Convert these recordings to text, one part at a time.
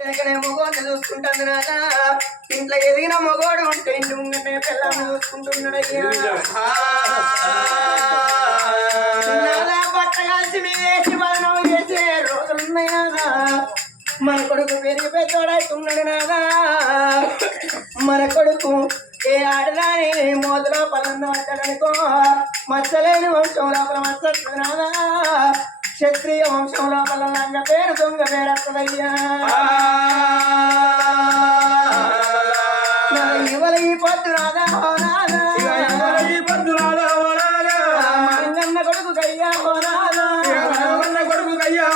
మగోడిని చూసుకుంటాను నాదా ఇంట్లో ఎదిగిన మగోడు ఉంటే ఇంటి ముంగనే పిల్లల్ని చూసుకుంటున్నాడయ్యా నాదా బట్ట కలిసి వేసి బదనం చేసే రోజులున్నాయా మన కొడుకు పెరిగి పెద్దోడవుతున్నాడు నాదా మన కొడుకు ఏ ఆడదాని మోదలో పల్లన్న పట్టాడనుకో మచ్చలేని వంశం లోపల మచ్చ నాదా క్షత్రియ వంశం లోపల లంగ పేరు దొంగ పేరు వస్తుందయ్యా ఇవల ఈ పొద్దు రాదా మంగన్న కొడుకు కయ్యా హోనాదా కొడుకు కయ్యా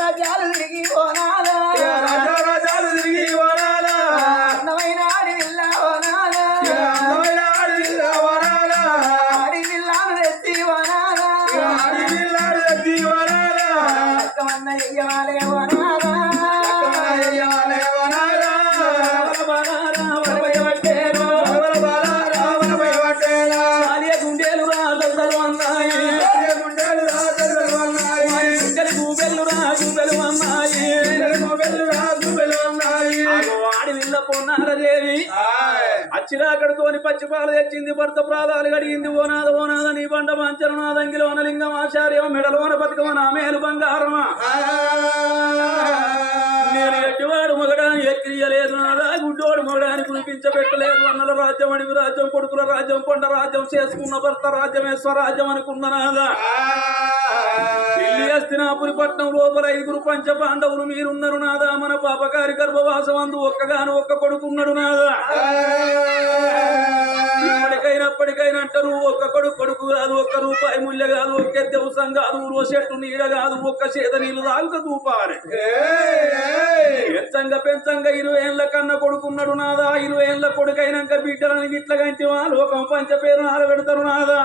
రాజాలు తిరిగి హోనాదా రాజాలు తిరిగి అందమైన ఆడి విల్ల హోనాదా ఆడి విల్లాను తెచ్చి హోనాదా అక్కమన్నయ్యవాలే హోనాదా అచ్చిరాకడితోని పచ్చిపాలు తెచ్చింది భర్త ప్రాధాలు గడిగింది ఓనాద నీ బండ మంచరనాదంగిలో లింగం ఆచార్యం మెడలోన బతుకమ నా మేలు బంగారమా నేను ఎట్టివాడు మొగడాన్ని ఎక్కిరియలేదు నాదా గుడ్డోడు మొగడాన్ని కురిపించబెట్టలేదు అన్నల రాజ్యం అడివి రాజ్యం కొడుకుల రాజ్యం కొండ రాజ్యం చేసుకున్న భర్త రాజ్యమే స్వరాజ్యం అనుకున్న నాదా ఢిల్లీ హస్తినాపురి పట్నం లోపల 5 పంచ పాండవులు మీరున్నారు నాదా మన పాపకారి గర్భవాసం అందు ఒక్కగాను ఒక్క కొడుకున్నాడు నాదా ఇప్పటికైనా అంటారు ఒక్క కొడుకు కాదు ఒక్క రూపాయి ముళ్ళ కాదు ఒక్క దేవసం కాదు ఊరో చెట్టు నీడ కాదు ఒక్క చేత నీళ్ళు దాంక దూపాలి పెంచంగా 20 ఏళ్ళ కన్నా కొడుకున్నాడు నాదా 20 ఏళ్ళ కొడుకైనాక బిడ్డలని గిట్ల గంటి లోకం పంచ పేరు ఆరబెడతారు నాదా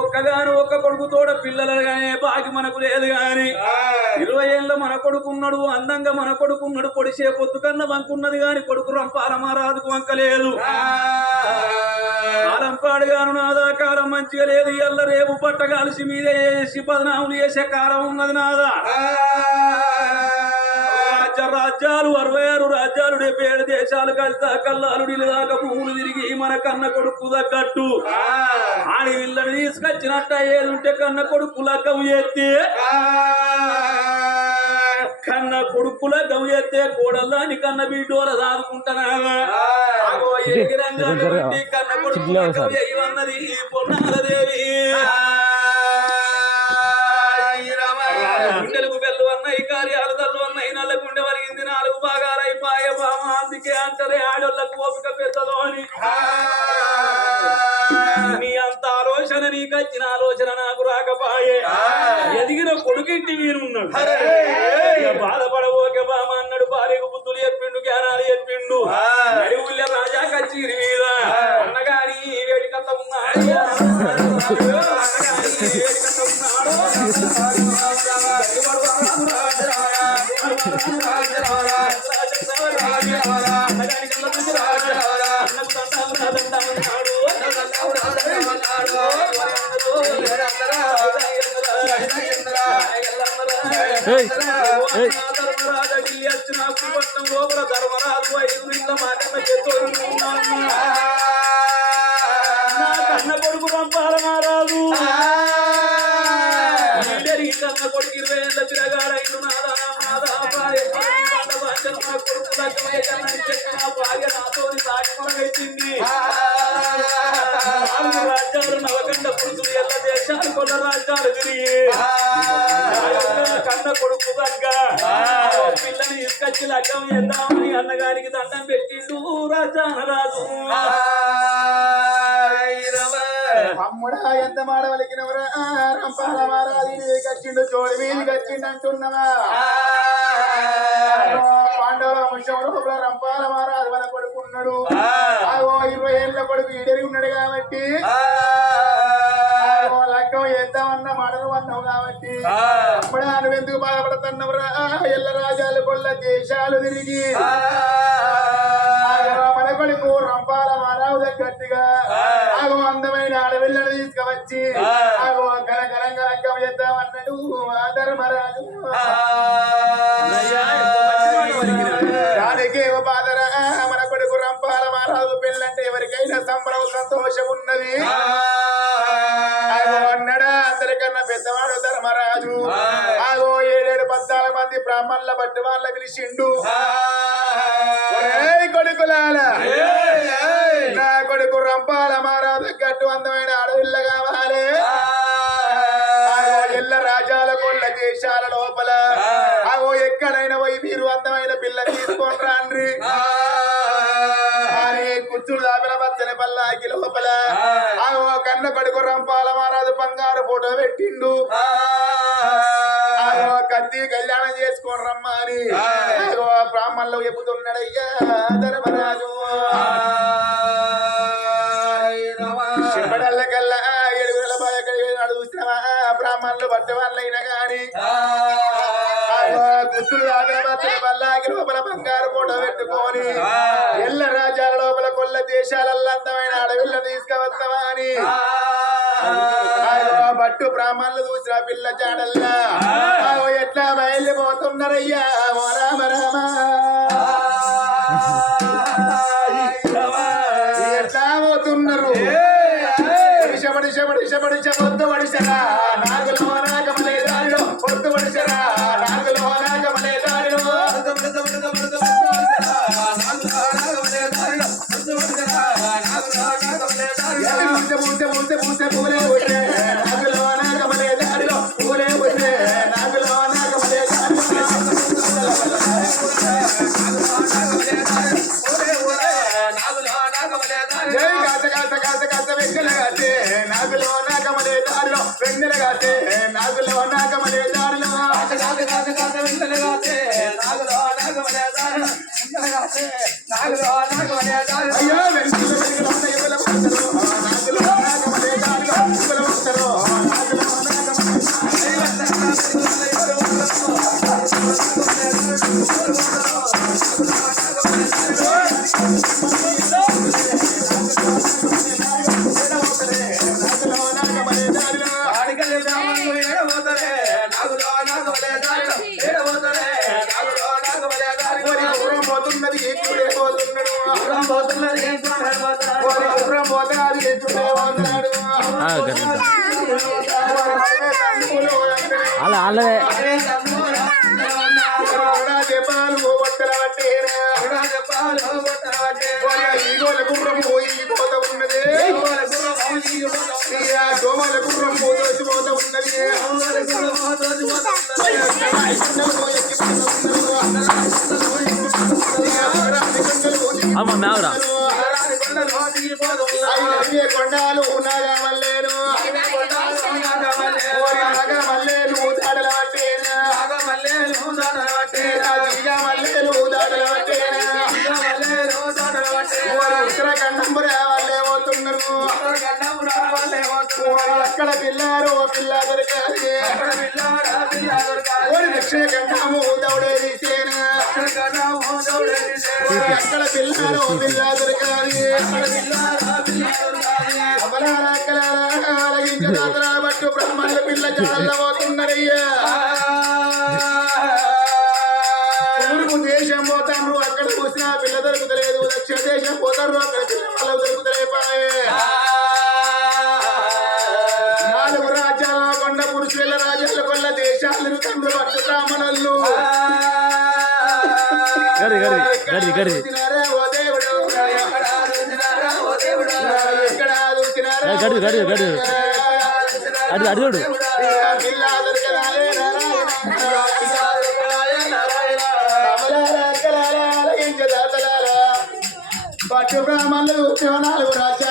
ఒక్కగాను ఒక్క కొడుకు తోడ పిల్లలుగానే బాకి మనకు లేదు గాని 20 ఏళ్ళ మన కొడుకున్నాడు అందంగా మన కొడుకున్నాడు పొడిసే పొద్దు కన్నా వంకున్నది గాని కొడుకు రంపాల మారాదుకు వంకలేదు కాలం పాడుగాను నాదా కాలం మంచిగా లేదు ఎల్ల రేపు పట్ట కలిసి మీదే చేసి బదనాములు చేసే కాలం ఉన్నది నాదా రాజ్యాలు 66 రాజ్యాలు 77 దేశాలు కలిసి కల్లాలు దాకా భూములు తిరిగి మన కన్న కొడుకు తగ్గట్టు ఆడి వీళ్ళని తీసుకొచ్చినట్ట ఏదుంటే కన్న కొడుకుల గవు ఎత్తి కన్న కొడుకుల గవు ఎత్తే కోడల్లాని కన్న బీటోల దాదుకుంటున్నా కన్న కొడుకు అన్నది పొన్నాలదేవి గుండెలకు బెల్లు అన్నాయి కార్యాలు తల్లు అన్నాయి నల్ల గుండె వరిగింది 4 భాగాలైపాయ బామ అందుకే అంటారే ఆడోళ్ళకు ఓపిక పెద్దలో అని నీ అంత ఆలోచన నీకు వచ్చిన ఆలోచన నాకు రాకపాయే ఎదిగిన కొడుకింటి వీరున్నాడు బాధపడబోకే బామ అన్నాడు భార్యకు బుద్ధులు చెప్పిండు జ్ఞానాలు చెప్పిండు నడివుళ్ళ రాజా కచ్చిరి మీద అన్నగాని వేడికత ఉన్నాడు లోపల ధర్మరాజు 5 ఇంట్లో మాకన్న కన్న కొడుకు రంపాల మారాదు కన్న కొడుకు 20 ఏళ్ళ పిల్లగాడైండు నాదా భాగ్య నాతో సాక్షింది రాజ్యాలు నవకండ పురుషులు ఎల్ల దేశాలు కొన్న రాజ్యాలు తిరిగి కన్న కొడుకు దగ్గ పిల్లని తీసుకొచ్చి లగ్గం చేద్దామని అన్నగారికి దండం పెట్టిండు రాజానరాజు అమ్ముడా ఎంత మాడవలికినవరా రంపాల మారాలి కచ్చిండు చోడి వీధి కచ్చిండు అంటున్నావా పాండవుల వంశంలో రంపాల మారాలి వాళ్ళ కొడుకున్నాడు 20 ఏళ్ళ కొడుకు ఈడరి ఉన్నాడు కాబట్టి లగ్గం చేద్దామన్న మాటలు అన్నావు కాబట్టి అప్పుడా నువ్వెందుకు బాధపడుతున్నావురా ఎల్ల రాజాలు కొల్ల దేశాలు తిరిగి మన కొడుకు రంపాల మారావు దగ్గట్టుగా అందమైన ఆడపిల్లని తీసుకువచ్చి కలకలంగా లగ్గం చేద్దామన్నాడు ధర్మరాజు దోషం ఉన్నది అన్నాడా అందరికన్నా పెద్దవాడు ధర్మరాజు ఆగో 7-14 మంది బ్రాహ్మణుల బట్టి వాళ్ళ పిలిచిండు కొడుకులాల నా కొడుకు రంపాల మారాదు గట్టు అందమైన అడవిల్ల కావాలి ఎల్ల రాజ్యాల కొల్ల దేశాల లోపల ఆగో ఎక్కడైనా పోయి మీరు అందమైన పిల్ల తీసుకొని రాండ్రి కూర్చుడు దాపిన పచ్చని పల్లాకి లోపల ఆగో కన్న కొడుకు రంపాల మారాదు బంగారు ఫోటో పెట్టిండు ఆగో కత్తి కళ్యాణం చేసుకొని రమ్మని ఆగో బ్రాహ్మణులు చెబుతున్నాడయ్యా ధర్మరాజు చెప్పడల్లకల్లా 7 చూసినవా బ్రాహ్మణులు పట్టే వాళ్ళైనా గాని గుర్తులు దాపిన పల్లాకి లోపల బంగారు ఫోటో పెట్టుకొని ఎల్ల రాజ్యాల లోపల కొల్ల దేశాలల్లో అందమైన అడవిల్ల తీసుకువస్తావా అని బట్టు బ్రాహ్మణులు చూసిన పిల్ల జాడల్లా ఎట్లా బయలుపోతున్నారయ్యా ఓ రామ రామ ఎట్లా పోతున్నారు పొద్దు పడిసరా నాగులో నాగమలే దారిలో పొద్దు పడిసరా నాగులో నాగమలే దారిలో పూసే పూలే పోతే నాగులో నాగమలే దారిలో పూలే పోతే నాగులో నాగమలే వెన్నెలగాతే నాగులో నాగమలే దారిలో వెన్నెలగాతే నాగులో నాగమలే దారిలో వెన్నెలగాతే నాగులో నాగమలే దారిలో నాగులో నాగమలే దారిలో అయ్యో వెన్నెల వెన్నెల నాగులో నాగమలే దారిలో నాగులో అలా అలాగే అమ్మ మేవరా కొండాలు నాగమల్లేను నాగమల్లేలు దాడల పట్టేనా మల్లేలు దాడల పట్టేనా ఉత్తరాఖండం వాళ్ళే పోతున్నారు అక్కడ పిల్లారు పిల్ల దొరకాలి దక్షిణఖండము దౌడే తీసేనా అక్కడ పిల్లారు పిల్ల దొరకాలి బట్టు బ్రహ్మణ పిల్ల జాడల్లో పోతున్నారయ్యా తూర్పు దేశం పోతారు అక్కడ చూసినా పిల్ల దొరుకుతలేదు దక్షిణ దేశం పోతారు అక్కడ పిల్ల వాళ్ళ దొరుకుతలేపాయే 4 రాజ్యాల కొండ పురుషుల రాజ్యాల కొల్ల దేశాలు తండ్రి పట్టు బ్రాహ్మణులు అడుగుడు పట్టు బ్రాహ్మణులు 4 రాజ్యాలు